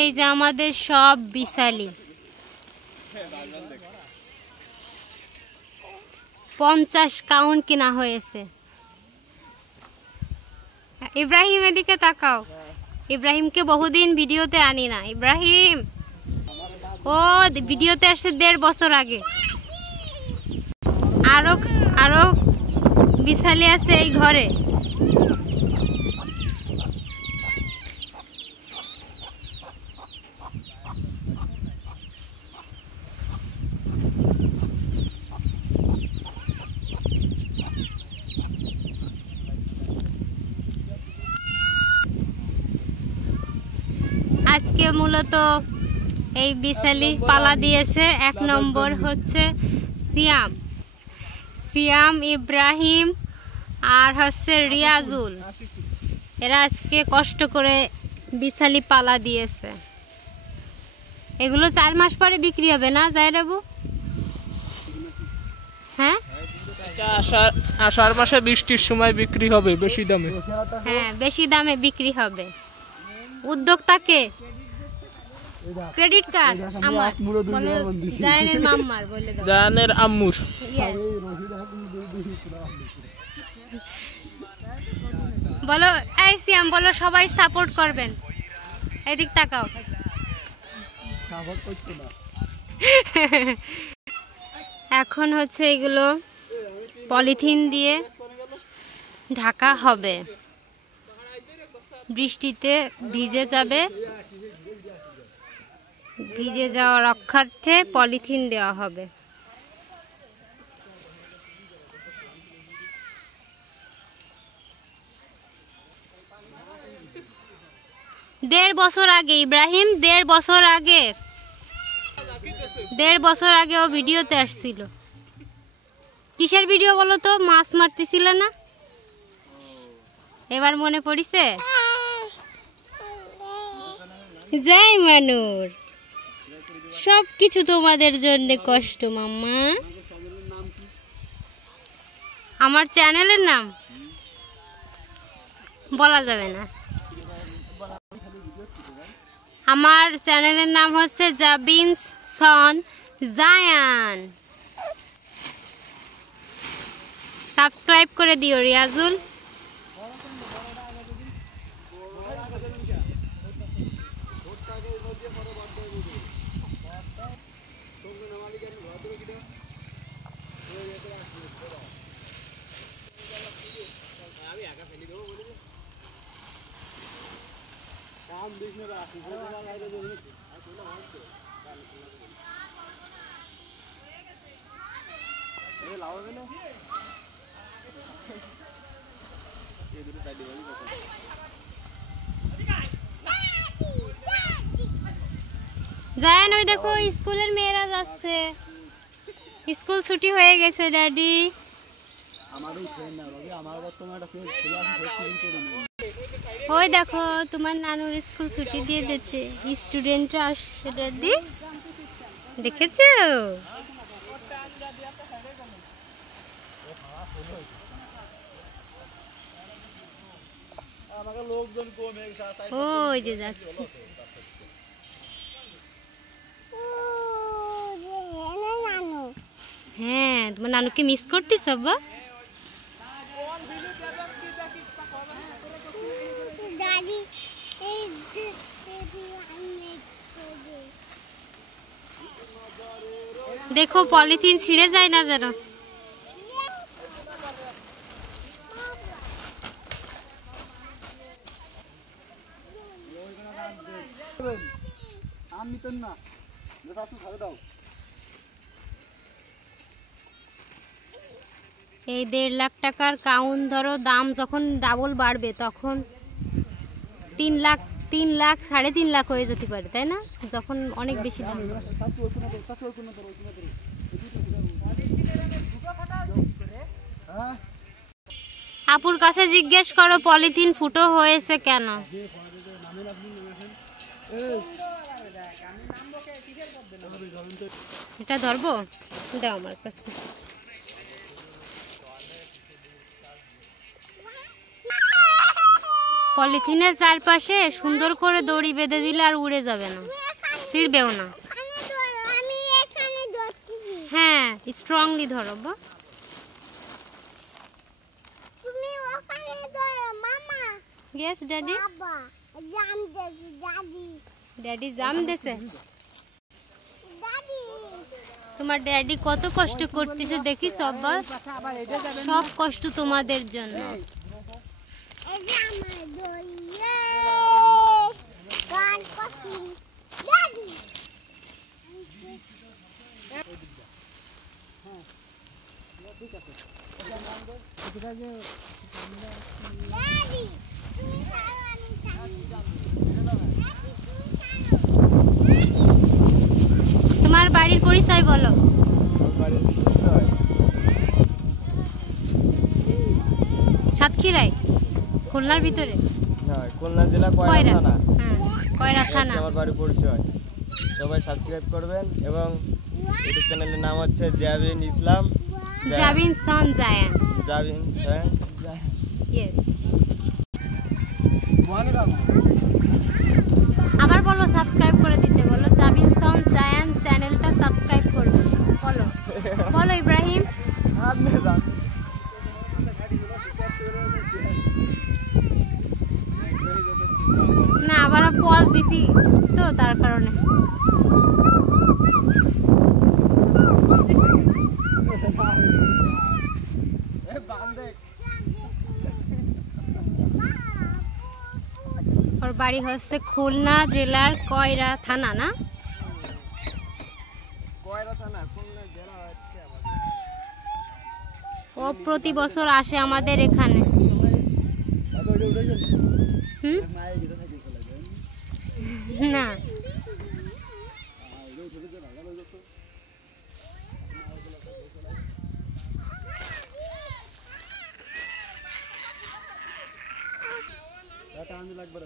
এই যে আমাদের সব বিশালি 50 কাউন্ট কিনা হয়েছে। ইব্রাহিম এদিকে তাকাও, ইব্রাহিমকে বহুদিন ভিডিওতে আনি না। ইব্রাহিম ও ভিডিওতে আসছে 1.5 বছর আগে। আরো আরো বিশালি আছে এই ঘরে। আজকে মূলত এই বিশালি পালা দিয়েছে। 1 নম্বর হচ্ছে সিয়াম, ইব্রাহিম আর হচ্ছে রিয়াজুল। এরা আজকে কষ্ট করে বিশালি পালা দিয়েছে। এগুলো 4 মাস পরে বিক্রি হবে না জায়রাবু? হ্যাঁ, আষাঢ় মাসে বৃষ্টির সময় বিক্রি হবে বেশি দামে। হ্যাঁ, বেশি দামে বিক্রি হবে। উদ্যোক্তাকে ক্রেডিট কার্ড আমার বলে জায়ানের মাম্মার বলে দাও, জায়ানের আম্মুর। বলো এই সিয়াম বলো সবাই সাপোর্ট করবেন। এদিক তাকাও। এখন হচ্ছে এগুলো পলিথিন দিয়ে ঢাকা হবে, বৃষ্টিতে ভিজে যাবে। ভিজে যাওয়া রক্ষার্থে পলিথিন দেওয়া হবে। দেড় বছর আগে ইব্রাহিম, 1.5 বছর আগে, 1.5 বছর আগে ও ভিডিওতে আসছিল। কিসের ভিডিও বলো তো? মাছ মারতেছিল না? এবার মনে পড়িছে? যাই মানুর, সব কিছু তোমাদের জন্য কষ্ট মাম্মা। আমার চ্যানেলের নাম বলা যাবে না। আমার চ্যানেলের নাম হচ্ছে জাবিনস সন জায়ান। সাবস্ক্রাইব করে দিও রিয়াজুল। জায়ান ওই দেখো স্কুলের মেয়েরা যাচ্ছে। স্কুল ছুটি হয়ে গেছে ড্যাডি। ওই দেখো তোমার নানুর স্কুল ছুটি দিয়ে দিচ্ছে, স্টুডেন্টরা আসছে ড্যাডি। দেখেছো? ওই যে যাচ্ছে। হ্যাঁ, তোমার নানুকে মিস করতিস বাবা? দেখো পলিথিন ছিঁড়ে যায় না যেন। এই 1.5 লাখ টাকার কাউন্ট ধরো, দাম যখন ডাবল বাড়বে তখন 3 লাখ, 3.5 লাখ হয়ে যেতে পারে, তাই না? যখন অনেক বেশি দাম। আপুর কাছে জিজ্ঞেস করো পলিথিন ফুটো হয়েছে কেন। এটা ধরবো, দাও আমার কাছে। পলিথিনের চারপাশে সুন্দর করে দড়ি বেঁধে দিলে আর উড়ে যাবে না, ছিঁড়বেও না। হ্যাঁ, স্ট্রংলি ধরো বা। Yes daddy. ড্যাডি জাম দেছে। তোমার ড্যাডি কত কষ্ট করতেছে দেখি সব, সব কষ্ট তোমাদের জন্য। তোমার বাড়ির পরিচয় বলো। সাতক্ষীরায়, খুলনার ভিতরে? খুলনা জেলা কয়রা থানা। কয়রা থানা আমার বাড়ির পরিচয়। সবাই সাবস্ক্রাইব করবেন এবং ইউটিউব চ্যানেলের নাম হচ্ছে জাবিন ইসলাম, জাবিন সন জায়ান। জাবিন ইয়েস। আবার বলো সাবস্ক্রাইব করে দিতে, বলো জাবিন সন জায়ান চ্যানেলটা সাবস্ক্রাইব করবে। বলো বলো ইব্রাহিম। না, আবার পজ দিছি তো তার কারণে। ওর বাড়ি হচ্ছে খুলনা জেলার কয়রা থানা, না? ও প্রতি বছর আসে আমাদের এখানে। না, লাগবে।